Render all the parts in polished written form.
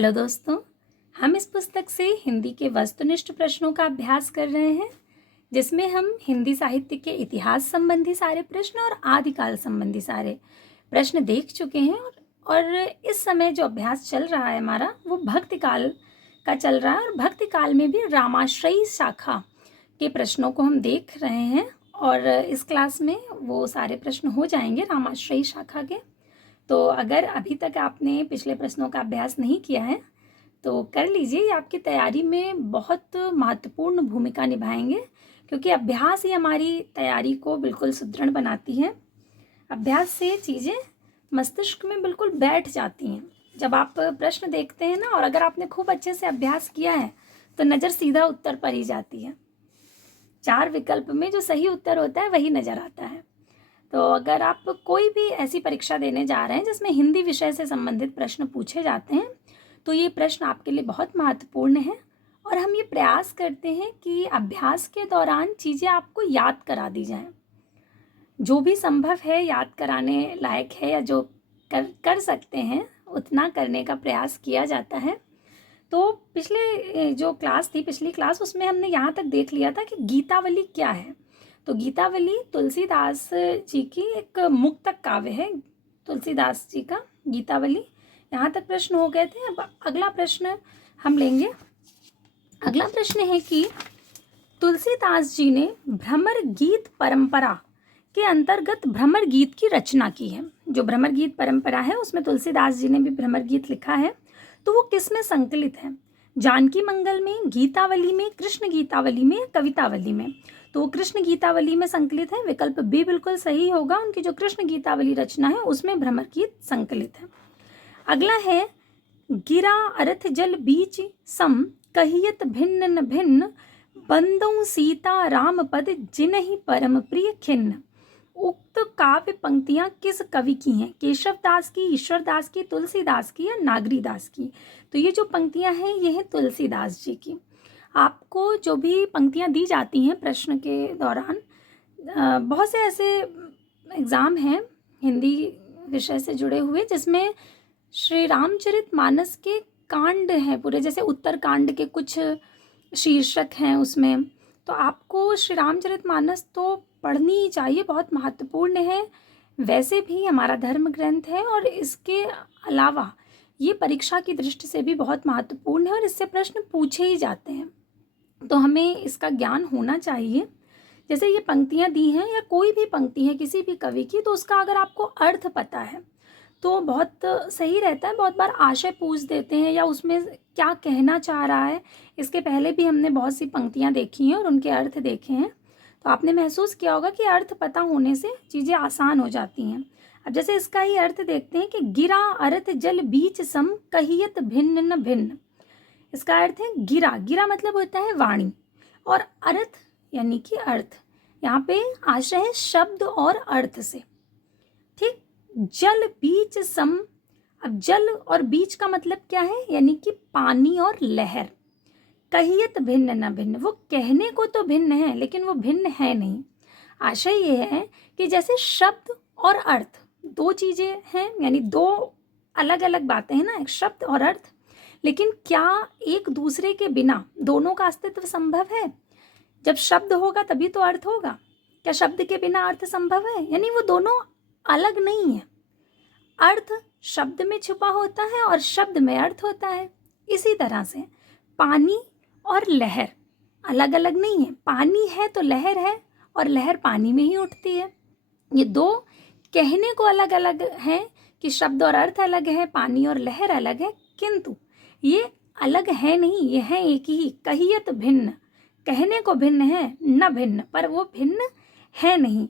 Hello दोस्तों, हम इस पुस्तक से हिंदी के वस्तुनिष्ठ प्रश्नों का अभ्यास कर रहे हैं, जिसमें हम हिंदी साहित्य के इतिहास संबंधी सारे प्रश्न और आदिकाल संबंधी सारे प्रश्न देख चुके हैं। और इस समय जो अभ्यास चल रहा है हमारा, वो भक्ति काल का चल रहा है। और भक्ति काल में भी रामाश्रयी शाखा के प्रश्नों को हम देख रहे हैं, और इस क्लास में वो सारे प्रश्न हो जाएंगे रामाश्रयी शाखा के। तो अगर अभी तक आपने पिछले प्रश्नों का अभ्यास नहीं किया है तो कर लीजिए, ये आपकी तैयारी में बहुत महत्वपूर्ण भूमिका निभाएंगे, क्योंकि अभ्यास ही हमारी तैयारी को बिल्कुल सुदृढ़ बनाती है। अभ्यास से चीज़ें मस्तिष्क में बिल्कुल बैठ जाती हैं। जब आप प्रश्न देखते हैं ना, और अगर आपने खूब अच्छे से अभ्यास किया है तो नज़र सीधा उत्तर पर ही जाती है। 4 विकल्प में जो सही उत्तर होता है वही नज़र आता है। तो अगर आप कोई भी ऐसी परीक्षा देने जा रहे हैं जिसमें हिंदी विषय से संबंधित प्रश्न पूछे जाते हैं, तो ये प्रश्न आपके लिए बहुत महत्वपूर्ण है। और हम ये प्रयास करते हैं कि अभ्यास के दौरान चीज़ें आपको याद करा दी जाएं। जो भी संभव है याद कराने लायक है, या जो कर सकते हैं उतना करने का प्रयास किया जाता है। तो पिछले जो क्लास थी, पिछली क्लास, उसमें हमने यहाँ तक देख लिया था कि गीतावली क्या है। तो गीतावली तुलसीदास जी की एक मुक्तक काव्य है, तुलसीदास जी का गीतावली। यहाँ तक प्रश्न हो गए थे। अब अगला प्रश्न हम लेंगे। अगला प्रश्न है कि तुलसीदास जी ने भ्रमर गीत परंपरा के अंतर्गत भ्रमर गीत की रचना की है। जो भ्रमर गीत परंपरा है उसमें तुलसीदास जी ने भी भ्रमर गीत लिखा है। तो वो किस में संकलित है? जानकी मंगल में, गीतावली में, कृष्ण गीतावली में, कवितावली में? तो कृष्ण गीतावली में संकलित है। विकल्प बी बिल्कुल सही होगा। उनकी जो कृष्ण गीतावली रचना है उसमें भ्रमर गीत संकलित है। अगला है, गिरा अर्थ जल बीच सम कहियत भिन्न न भिन्न, बंदों सीता राम पद जिनहि परम प्रिय खिन्न। उक्त काव्य पंक्तियां किस कवि की हैं? केशव दास की, ईश्वर दास की, तुलसीदास की, या नागरी दास की? तो ये जो पंक्तियां हैं ये हैं तुलसीदास जी की। आपको जो भी पंक्तियां दी जाती हैं प्रश्न के दौरान, बहुत से ऐसे एग्ज़ाम हैं हिंदी विषय से जुड़े हुए जिसमें श्री रामचरितमानस के कांड हैं पूरे, जैसे उत्तर कांड के कुछ शीर्षक हैं उसमें। तो आपको श्री रामचरितमानस तो पढ़नी ही चाहिए, बहुत महत्वपूर्ण है। वैसे भी हमारा धर्म ग्रंथ है, और इसके अलावा ये परीक्षा की दृष्टि से भी बहुत महत्वपूर्ण है, और इससे प्रश्न पूछे ही जाते हैं। तो हमें इसका ज्ञान होना चाहिए। जैसे ये पंक्तियाँ दी हैं, या कोई भी पंक्ति है किसी भी कवि की, तो उसका अगर आपको अर्थ पता है तो बहुत सही रहता है। बहुत बार आशय पूछ देते हैं, या उसमें क्या कहना चाह रहा है। इसके पहले भी हमने बहुत सी पंक्तियाँ देखी हैं और उनके अर्थ देखे हैं, तो आपने महसूस किया होगा कि अर्थ पता होने से चीज़ें आसान हो जाती हैं। अब जैसे इसका ही अर्थ देखते हैं कि गिरा अर्थ जल बीच सम कहियत भिन्न न भिन्न। इसका अर्थ है गिरा। गिरा मतलब होता है वाणी, और अर्थ यानी कि अर्थ। यहाँ पे आशय है शब्द और अर्थ से। ठीक। जल बीच सम, अब जल और बीच का मतलब क्या है? यानी कि पानी और लहर। कहियत भिन्न न भिन्न, वो कहने को तो भिन्न है लेकिन वो भिन्न है नहीं। आशय ये है कि जैसे शब्द और अर्थ दो चीजें हैं, यानी दो अलग अलग बातें हैं ना, एक शब्द और अर्थ, लेकिन क्या एक दूसरे के बिना दोनों का अस्तित्व संभव है? जब शब्द होगा तभी तो अर्थ होगा। क्या शब्द के बिना अर्थ संभव है? यानी वो दोनों अलग नहीं है। अर्थ शब्द में छुपा होता है और शब्द में अर्थ होता है। इसी तरह से पानी और लहर अलग अलग नहीं है। पानी है तो लहर है, और लहर पानी में ही उठती है। ये दो कहने को अलग अलग हैं कि शब्द और अर्थ अलग है, पानी और लहर अलग है, किंतु ये अलग है नहीं, ये है एक ही। कहियत भिन्न, कहने को भिन्न है, न भिन्न, पर वो भिन्न है नहीं।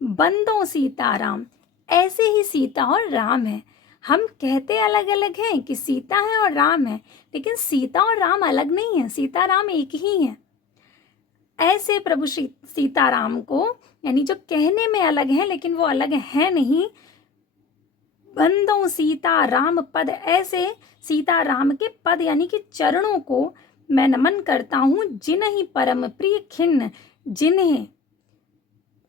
बंदों सीताराम, ऐसे ही सीता और राम है। हम कहते अलग अलग हैं कि सीता है और राम है, लेकिन सीता और राम अलग नहीं है, सीता राम एक ही है। ऐसे प्रभु सीताराम को, यानी जो कहने में अलग है लेकिन वो अलग है नहीं, बंदों सीता राम पद, ऐसे सीता राम के पद यानी कि चरणों को मैं नमन करता हूँ। जिन्हीं परम प्रिय खिन्न, जिन्हें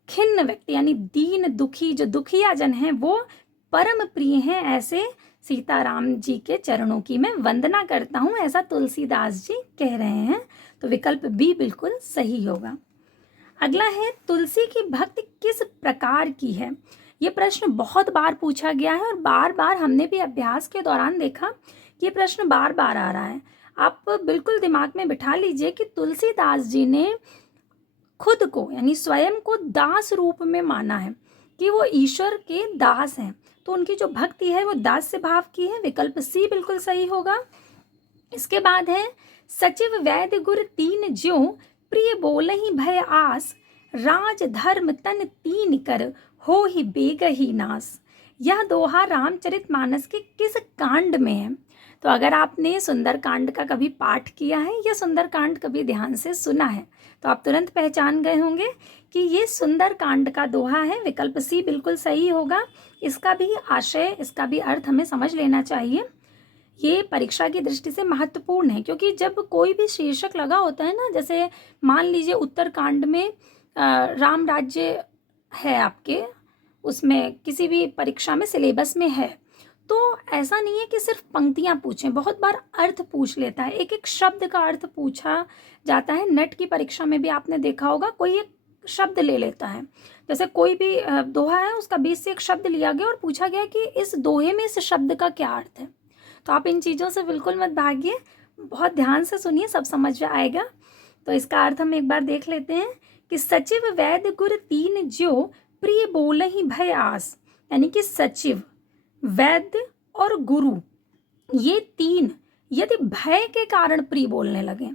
खिन्न व्यक्ति यानी दीन दुखी, जो दुखिया जन हैं वो परम प्रिय हैं, ऐसे सीताराम जी के चरणों की मैं वंदना करता हूँ, ऐसा तुलसीदास जी कह रहे हैं। तो विकल्प बी बिल्कुल सही होगा। अगला है, तुलसी की भक्ति किस प्रकार की है। ये प्रश्न बहुत बार पूछा गया है और बार बार हमने भी अभ्यास के दौरान देखा कि ये प्रश्न बार बार आ रहा है। आप बिल्कुल दिमाग में बिठा लीजिए कि तुलसीदास जी ने खुद को यानी स्वयं को दास रूप में माना है कि वो ईश्वर के दास हैं। तो उनकी जो भक्ति है वो दास से भाव की है। विकल्प सी बिल्कुल सही होगा। इसके बाद है, सचिव वैद्य गुर तीन ज्यों, प्रिय बोलहि भय आस, राज धर्म तन तीन कर, हो ही बेगहि नास। यह दोहा रामचरितमानस के किस कांड में है। तो अगर आपने सुंदरकांड का कभी पाठ किया है या सुंदरकांड कभी ध्यान से सुना है तो आप तुरंत पहचान गए होंगे कि ये सुंदरकांड का दोहा है। विकल्प सी बिल्कुल सही होगा। इसका भी आशय, इसका भी अर्थ हमें समझ लेना चाहिए। ये परीक्षा की दृष्टि से महत्वपूर्ण है क्योंकि जब कोई भी शीर्षक लगा होता है ना, जैसे मान लीजिए उत्तरकांड में राम राज्य है आपके, उसमें किसी भी परीक्षा में सिलेबस में है, तो ऐसा नहीं है कि सिर्फ पंक्तियां पूछें, बहुत बार अर्थ पूछ लेता है, एक एक शब्द का अर्थ पूछा जाता है। नेट की परीक्षा में भी आपने देखा होगा, कोई एक शब्द ले लेता है, जैसे कोई भी दोहा है उसका बीच से एक शब्द लिया गया और पूछा गया कि इस दोहे में इस शब्द का क्या अर्थ है। तो आप इन चीज़ों से बिल्कुल मत भागिए, बहुत ध्यान से सुनिए, सब समझ में आएगा। तो इसका अर्थ हम एक बार देख लेते हैं कि सचिव वैद्य गुर तीन ज्यों, प्रिय बोलहि भय आस। यानी कि सचिव, वैद्य और गुरु, ये तीन यदि भय के कारण प्रिय बोलने लगे,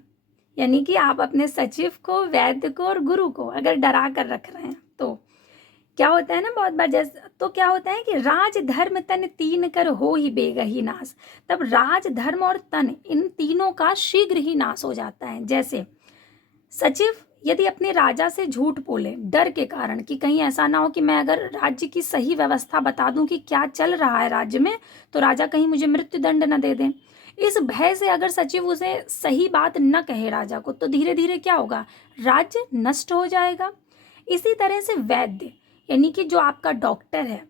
यानी कि आप अपने सचिव को, वैद्य को और गुरु को अगर डरा कर रख रहे हैं तो क्या होता है ना, बहुत बार जैसे तो क्या होता है कि राज धर्म तन तीन कर, हो ही बेगहि नाश। तब राज, धर्म और तन, इन तीनों का शीघ्र ही नाश हो जाता है। जैसे सचिव यदि अपने राजा से झूठ बोले डर के कारण कि कहीं ऐसा ना हो कि मैं अगर राज्य की सही व्यवस्था बता दूं कि क्या चल रहा है राज्य में तो राजा कहीं मुझे मृत्युदंड न दे दें, इस भय से अगर सचिव उसे सही बात न कहे राजा को तो धीरे धीरे क्या होगा, राज्य नष्ट हो जाएगा। इसी तरह से वैद्य यानी कि जो आपका डॉक्टर है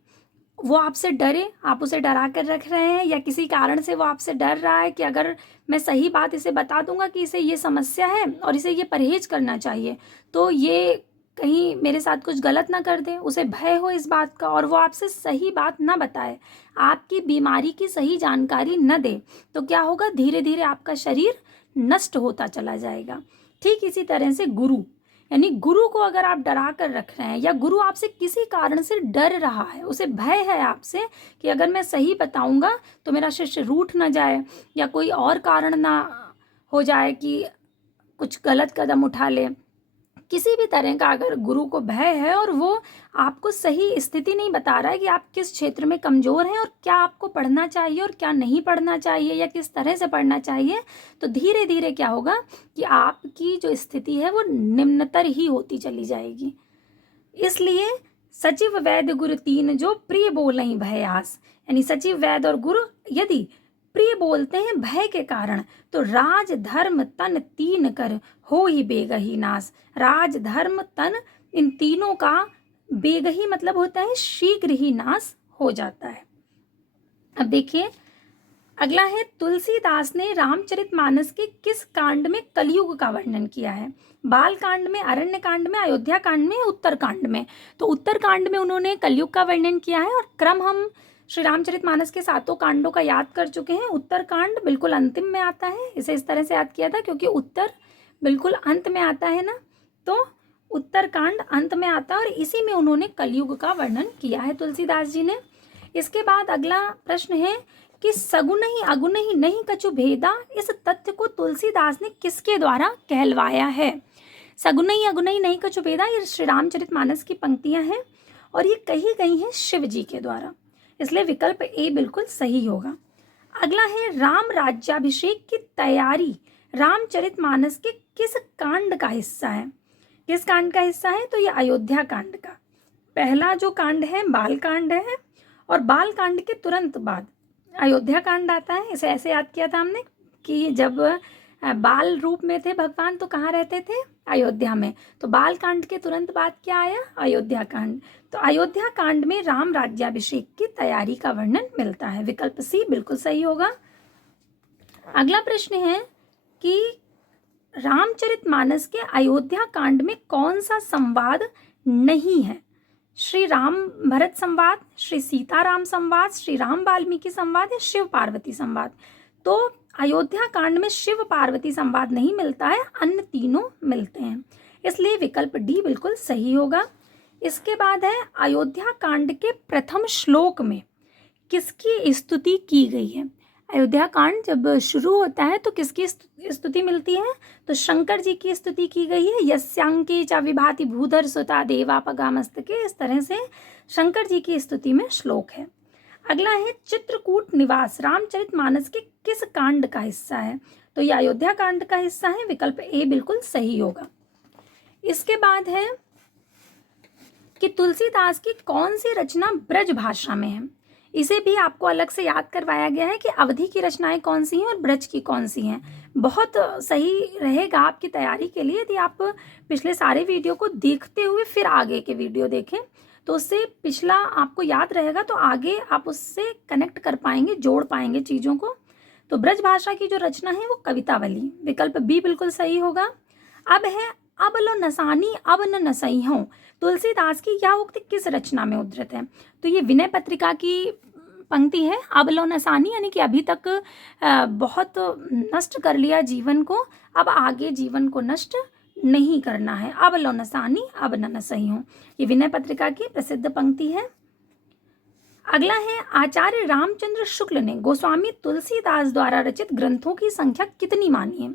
वो आपसे डरे, आप उसे डरा कर रख रहे हैं या किसी कारण से वो आपसे डर रहा है कि अगर मैं सही बात इसे बता दूंगा कि इसे ये समस्या है और इसे ये परहेज करना चाहिए तो ये कहीं मेरे साथ कुछ गलत ना कर दे, उसे भय हो इस बात का और वो आपसे सही बात ना बताए, आपकी बीमारी की सही जानकारी न दे, तो क्या होगा, धीरे धीरे आपका शरीर नष्ट होता चला जाएगा। ठीक इसी तरह से गुरु, यानी गुरु को अगर आप डरा कर रख रहे हैं या गुरु आपसे किसी कारण से डर रहा है, उसे भय है आपसे कि अगर मैं सही बताऊंगा तो मेरा शिष्य रूठ ना जाए या कोई और कारण ना हो जाए कि कुछ गलत कदम उठा ले, किसी भी तरह का अगर गुरु को भय है और वो आपको सही स्थिति नहीं बता रहा है कि आप किस क्षेत्र में कमज़ोर हैं और क्या आपको पढ़ना चाहिए और क्या नहीं पढ़ना चाहिए या किस तरह से पढ़ना चाहिए, तो धीरे धीरे क्या होगा कि आपकी जो स्थिति है वो निम्नतर ही होती चली जाएगी। इसलिए सचिव वैद्य गुरु तीन जो, प्रिय बोलहि भय आस, यानी सचिव, वैद्य और गुरु यदि प्रिय बोलते हैं भय के कारण तो राज, धर्म, तन तीन कर, हो ही बेगहि नाश। राज, धर्म, तन, इन तीनों का बेगहि मतलब होता है शीघ्र ही नाश हो जाता है। अब देखिए अगला है, तुलसीदास ने रामचरितमानस के किस कांड में कलयुग का वर्णन किया है। बाल कांड में, अरण्य कांड में, अयोध्या कांड में, उत्तर कांड में। तो उत्तर कांड में उन्होंने कलयुग का वर्णन किया है और क्रम हम श्री रामचरितमानस के सातों कांडों का याद कर चुके हैं। उत्तर कांड बिल्कुल अंतिम में आता है, इसे इस तरह से याद किया था क्योंकि उत्तर बिल्कुल अंत में आता है ना, तो उत्तर कांड अंत में आता है और इसी में उन्होंने कलयुग का वर्णन किया है तुलसीदास जी ने। इसके बाद अगला प्रश्न है कि सगुनहि अगुनहि नहीं कछु भेदा, इस तथ्य को तुलसीदास ने किसके द्वारा कहलवाया है। सगुनहि अगुनहि नहीं कछु भेदा, ये श्री रामचरितमानस की पंक्तियां हैं और ये कही गई हैं शिव जी के द्वारा, इसलिए विकल्प ए बिल्कुल सही होगा। अगला है, राम राज्याभिषेक की तैयारी रामचरितमानस के किस कांड का हिस्सा है। किस कांड का हिस्सा है, तो ये अयोध्या कांड का पहला जो कांड है बाल कांड है और बाल कांड के तुरंत बाद अयोध्या कांड आता है। इसे ऐसे याद किया था हमने कि जब बाल रूप में थे भगवान तो कहाँ रहते थे? अयोध्या में। तो बाल कांड के तुरंत बाद क्या आया? अयोध्या कांड। तो अयोध्या कांड में राम राज्याभिषेक की तैयारी का वर्णन मिलता है। विकल्प सी बिल्कुल सही होगा। अगला प्रश्न है कि रामचरितमानस के अयोध्या कांड में कौन सा संवाद नहीं है? श्री राम भरत संवाद, श्री सीताराम संवाद, श्री राम वाल्मीकि संवाद या शिव पार्वती संवाद? तो अयोध्या कांड में शिव पार्वती संवाद नहीं मिलता है, अन्य तीनों मिलते हैं, इसलिए विकल्प डी बिल्कुल सही होगा। इसके बाद है अयोध्या कांड के प्रथम श्लोक में किसकी स्तुति की गई है? अयोध्या कांड जब शुरू होता है तो किसकी स्तुति मिलती है? तो शंकर जी की स्तुति की गई है। यस्यांके च विभाति भूधर सुता देवापगामस्तके, इस तरह से शंकर जी की स्तुति में श्लोक है। अगला है चित्रकूट निवास रामचरितमानस के किस कांड का हिस्सा है? तो ये अयोध्या कांड का हिस्सा है, विकल्प ए बिल्कुल सही होगा। इसके बाद है कि तुलसीदास की कौन सी रचना ब्रज भाषा में है? इसे भी आपको अलग से याद करवाया गया है कि अवधि की रचनाएं कौन सी हैं और ब्रज की कौन सी हैं। बहुत सही रहेगा आपकी तैयारी के लिए यदि आप पिछले सारे वीडियो को देखते हुए फिर आगे के वीडियो देखें, तो उससे पिछला आपको याद रहेगा, तो आगे आप उससे कनेक्ट कर पाएंगे, जोड़ पाएंगे चीज़ों को। तो ब्रज भाषा की जो रचना है वो कवितावली, विकल्प बी बिल्कुल सही होगा। अब है अब लो नसानी अब न नसई हूँ, तुलसीदास की यह उक्ति किस रचना में उद्धृत है? तो ये विनय पत्रिका की पंक्ति है। अब लो नसानी यानी कि अभी तक बहुत नष्ट कर लिया जीवन को, अब आगे जीवन को नष्ट नहीं करना है। अब लो नसानी अब न नसई हूँ, ये विनय पत्रिका की प्रसिद्ध पंक्ति है। अगला है आचार्य रामचंद्र शुक्ल ने गोस्वामी तुलसीदास द्वारा रचित ग्रंथों की संख्या कितनी मानी है?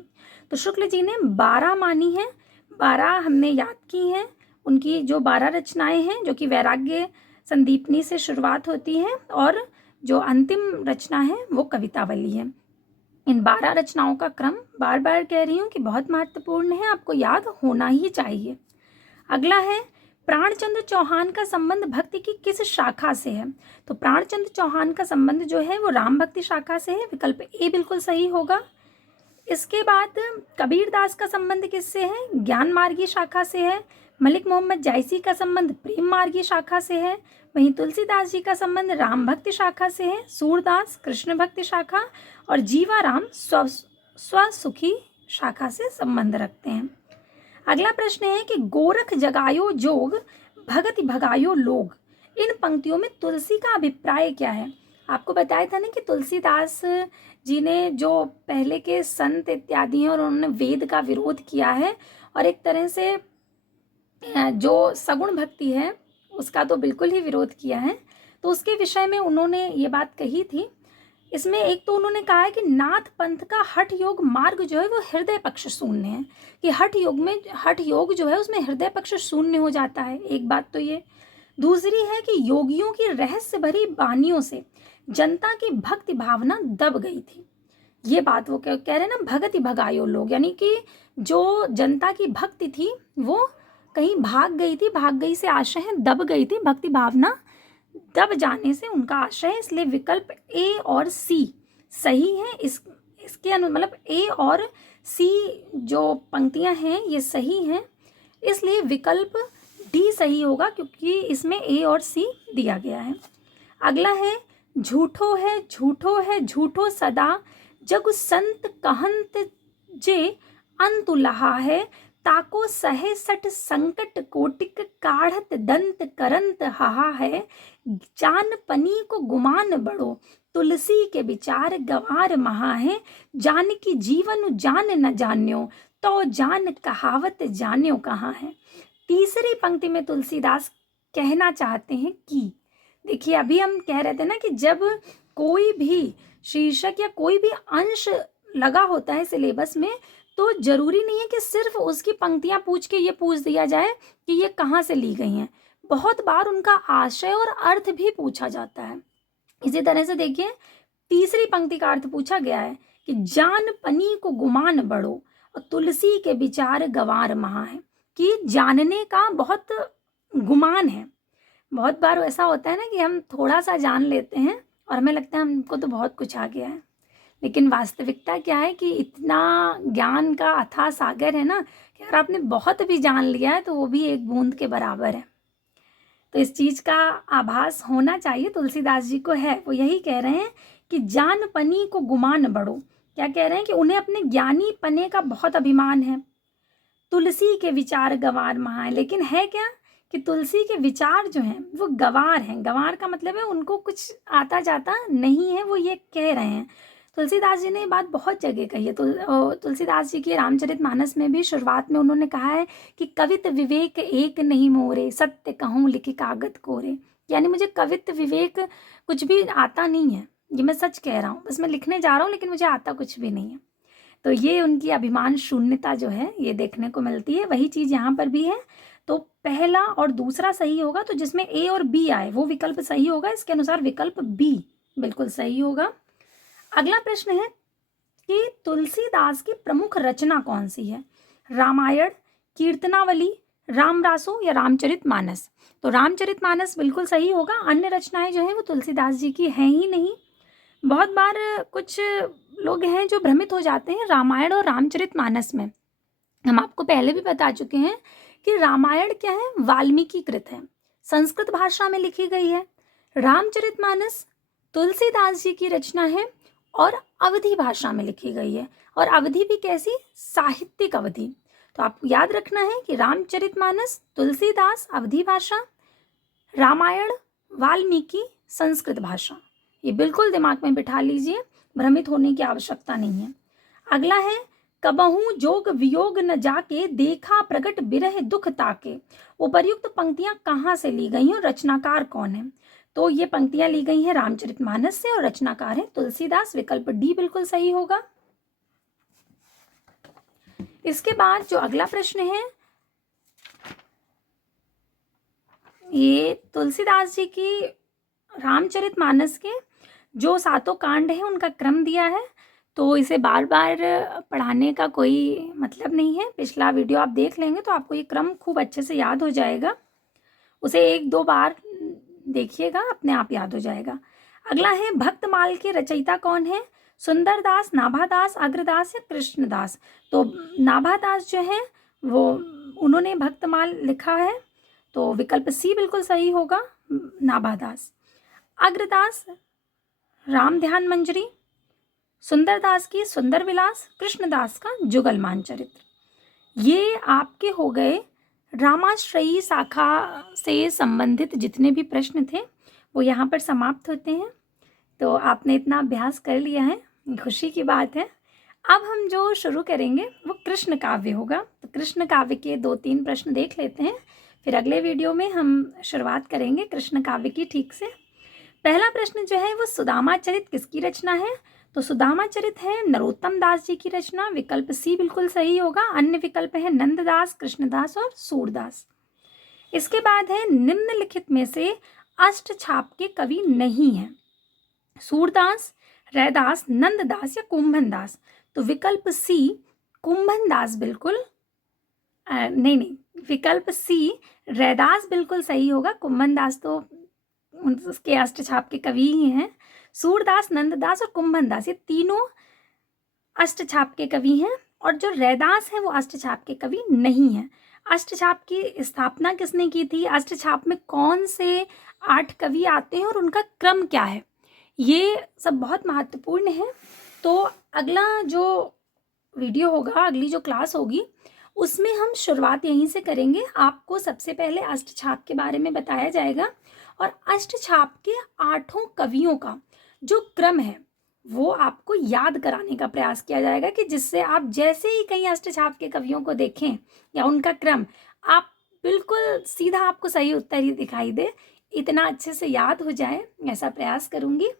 तो शुक्ल जी ने 12 मानी है, 12 हमने याद की हैं। उनकी जो 12 रचनाएं हैं जो कि वैराग्य संदीपनी से शुरुआत होती है और जो अंतिम रचना है वो कवितावली है। इन 12 रचनाओं का क्रम बार बार कह रही हूँ कि बहुत महत्वपूर्ण है, आपको याद होना ही चाहिए। अगला है प्राणचंद्र चौहान का संबंध भक्ति की किस शाखा से है? तो प्राणचंद्र चौहान का संबंध जो है वो राम भक्ति शाखा से है, विकल्प ए बिल्कुल सही होगा। इसके बाद कबीरदास का संबंध किससे है? ज्ञान मार्गी शाखा से है। मलिक मोहम्मद जायसी का संबंध प्रेम मार्गी शाखा से है। वहीं तुलसीदास जी का संबंध राम भक्ति शाखा से है। सूरदास कृष्ण भक्ति शाखा और जीवाराम स्वसुखी शाखा से संबंध रखते हैं। अगला प्रश्न है कि गोरख जगायो जोग भगति भगायो लोग, इन पंक्तियों में तुलसी का अभिप्राय क्या है? आपको बताया था ना कि तुलसीदास जी ने जो पहले के संत इत्यादि हैं और उन्होंने वेद का विरोध किया है और एक तरह से जो सगुण भक्ति है उसका तो बिल्कुल ही विरोध किया है, तो उसके विषय में उन्होंने ये बात कही थी। इसमें एक तो उन्होंने कहा है कि नाथ पंथ का हठ योग मार्ग जो है वो हृदय पक्ष शून्य है, कि हठ योग जो है उसमें हृदय पक्ष शून्य हो जाता है, एक बात तो ये। दूसरी है कि योगियों की रहस्य भरी वाणियों से जनता की भक्ति भावना दब गई थी, ये बात वो कह रहे हैं ना, भगति भगायो लोग, यानी कि जो जनता की भक्ति थी वो कहीं भाग गई थी, भाग गई से आशय है दब गई थी, भक्ति भावना दब जाने से उनका आशय है, इसलिए विकल्प ए और सी सही है। इसके मतलब ए और सी जो पंक्तियां हैं ये सही हैं, इसलिए विकल्प डी सही होगा क्योंकि इसमें ए और सी दिया गया है। अगला है झूठो है झूठो है झूठो सदा जग संत कहंत जे अंतु लहा है, ताको सहे सठ संकट कोटिक काढ़त दंत करंत हाहा है, जान पनी को गुमान बड़ो तुलसी के विचार गवार महा है, जान की जीवन जान न जान्यो तो जान कहावत जान्यो कहाँ है। तीसरी पंक्ति में तुलसीदास कहना चाहते हैं कि देखिए अभी हम कह रहे थे ना कि जब कोई भी शीर्षक या कोई भी अंश लगा होता है सिलेबस में तो जरूरी नहीं है कि सिर्फ उसकी पंक्तियां पूछ के ये पूछ दिया जाए कि ये कहाँ से ली गई हैं, बहुत बार उनका आशय और अर्थ भी पूछा जाता है। इसी तरह से देखिए तीसरी पंक्ति का अर्थ पूछा गया है कि जान पनी को गुमान बड़ो और तुलसी के विचार गवार महा है, कि जानने का बहुत गुमान है। बहुत बार ऐसा होता है ना कि हम थोड़ा सा जान लेते हैं और हमें लगता है हमको तो बहुत कुछ आ गया है, लेकिन वास्तविकता क्या है कि इतना ज्ञान का अथाह सागर है ना कि अगर आपने बहुत भी जान लिया है तो वो भी एक बूंद के बराबर है। तो इस चीज़ का आभास होना चाहिए, तुलसीदास जी को है। वो यही कह रहे हैं कि जान पनी को गुमान बढ़ो। क्या कह रहे हैं कि उन्हें अपने ज्ञानी पने का बहुत अभिमान है। तुलसी के विचार गंवार महा है, लेकिन है क्या कि तुलसी के विचार जो हैं वो गंवार हैं। गंवार का मतलब है उनको कुछ आता जाता नहीं है, वो ये कह रहे हैं। तुलसीदास जी ने ये बात बहुत जगह कही है। तुलसीदास जी की रामचरितमानस में भी शुरुआत में उन्होंने कहा है कि कवित विवेक एक नहीं मोरे, सत्य कहूँ लिखि कागत कोरे। यानी मुझे कवित विवेक कुछ भी आता नहीं है, ये मैं सच कह रहा हूँ, बस मैं लिखने जा रहा हूँ लेकिन मुझे आता कुछ भी नहीं है। तो ये उनकी अभिमान शून्यता जो है ये देखने को मिलती है। वही चीज़ यहाँ पर भी है। तो पहला और दूसरा सही होगा, तो जिसमें ए और बी आए वो विकल्प सही होगा। इसके अनुसार विकल्प बी बिल्कुल सही होगा। अगला प्रश्न है कि तुलसीदास की प्रमुख रचना कौन सी है? रामायण, कीर्तनावली, रामरासो या रामचरितमानस? तो रामचरितमानस बिल्कुल सही होगा। अन्य रचनाएं जो हैं वो तुलसीदास जी की हैं ही नहीं। बहुत बार कुछ लोग हैं जो भ्रमित हो जाते हैं रामायण और रामचरितमानस में। हम आपको पहले भी बता चुके हैं कि रामायण क्या है, वाल्मीकि कृत है, संस्कृत भाषा में लिखी गई है। रामचरितमानस तुलसीदास जी की रचना है और अवधी भाषा में लिखी गई है। और अवधि भी कैसी? साहित्यिक अवधि। तो आपको याद रखना है कि रामचरितमानस तुलसीदास अवधी भाषा, रामायण वाल्मीकि संस्कृत भाषा। ये बिल्कुल दिमाग में बिठा लीजिए, भ्रमित होने की आवश्यकता नहीं है। अगला है कबहू जोग वियोग न जाके, देखा प्रगट बिरह दुख ताके। उपर्युक्त पंक्तियां कहाँ से ली गई हैं और रचनाकार कौन है? तो ये पंक्तियां ली गई हैं रामचरितमानस से और रचनाकार है तुलसीदास। विकल्प डी बिल्कुल सही होगा। इसके बाद जो अगला प्रश्न है ये तुलसीदास जी की रामचरितमानस के जो 7 कांड हैं उनका क्रम दिया है। तो इसे बार बार पढ़ाने का कोई मतलब नहीं है। पिछला वीडियो आप देख लेंगे तो आपको ये क्रम खूब अच्छे से याद हो जाएगा। उसे 1-2 बार देखिएगा, अपने आप याद हो जाएगा। अगला है भक्तमाल के रचयिता कौन है? सुंदरदास, नाभादास, अग्रदास या कृष्णदास? तो नाभादास जो है वो उन्होंने भक्तमाल लिखा है। तो विकल्प सी बिल्कुल सही होगा, नाभादास। अग्रदास राम ध्यान मंजरी, सुंदरदास की सुंदर विलास, कृष्णदास का जुगलमान चरित्र। ये आपके हो गए रामाश्रयी शाखा से संबंधित जितने भी प्रश्न थे वो यहाँ पर समाप्त होते हैं। तो आपने इतना अभ्यास कर लिया है, खुशी की बात है। अब हम जो शुरू करेंगे वो कृष्ण काव्य होगा। तो कृष्ण काव्य के 2-3 प्रश्न देख लेते हैं, फिर अगले वीडियो में हम शुरुआत करेंगे कृष्ण काव्य की ठीक से। पहला प्रश्न जो है वो सुदामा चरित किसकी रचना है? तो सुदामा चरित है नरोत्तम दास जी की रचना। विकल्प सी बिल्कुल सही होगा। अन्य विकल्प है नंददास, कृष्णदास और सूरदास। इसके बाद है निम्नलिखित में से अष्टछाप के कवि नहीं है? सूरदास, रैदास, नंददास या कुंभनदास? तो विकल्प सी कुंभनदास बिल्कुल नहीं, विकल्प सी रैदास बिल्कुल सही होगा। कुंभनदास तो उसके अष्टछाप के कवि ही हैं। सूरदास, नंददास और कुंभनदास ये तीनों अष्टछाप के कवि हैं और जो रैदास हैं वो अष्टछाप के कवि नहीं हैं। अष्टछाप की स्थापना किसने की थी? अष्टछाप में कौन से 8 कवि आते हैं और उनका क्रम क्या है? ये सब बहुत महत्वपूर्ण है। तो अगला जो वीडियो होगा, अगली जो क्लास होगी उसमें हम शुरुआत यहीं से करेंगे। आपको सबसे पहले अष्टछाप के बारे में बताया जाएगा और अष्टछाप के 8 कवियों का जो क्रम है वो आपको याद कराने का प्रयास किया जाएगा कि जिससे आप जैसे ही कहीं अष्टछाप के कवियों को देखें या उनका क्रम, आप बिल्कुल सीधा आपको सही उत्तर ही दिखाई दे, इतना अच्छे से याद हो जाए, ऐसा प्रयास करूँगी।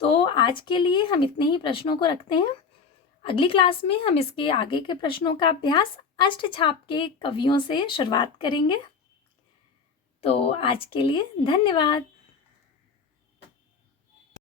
तो आज के लिए हम इतने ही प्रश्नों को रखते हैं। अगली क्लास में हम इसके आगे के प्रश्नों का अभ्यास अष्टछाप के कवियों से शुरुआत करेंगे। तो आज के लिए धन्यवाद।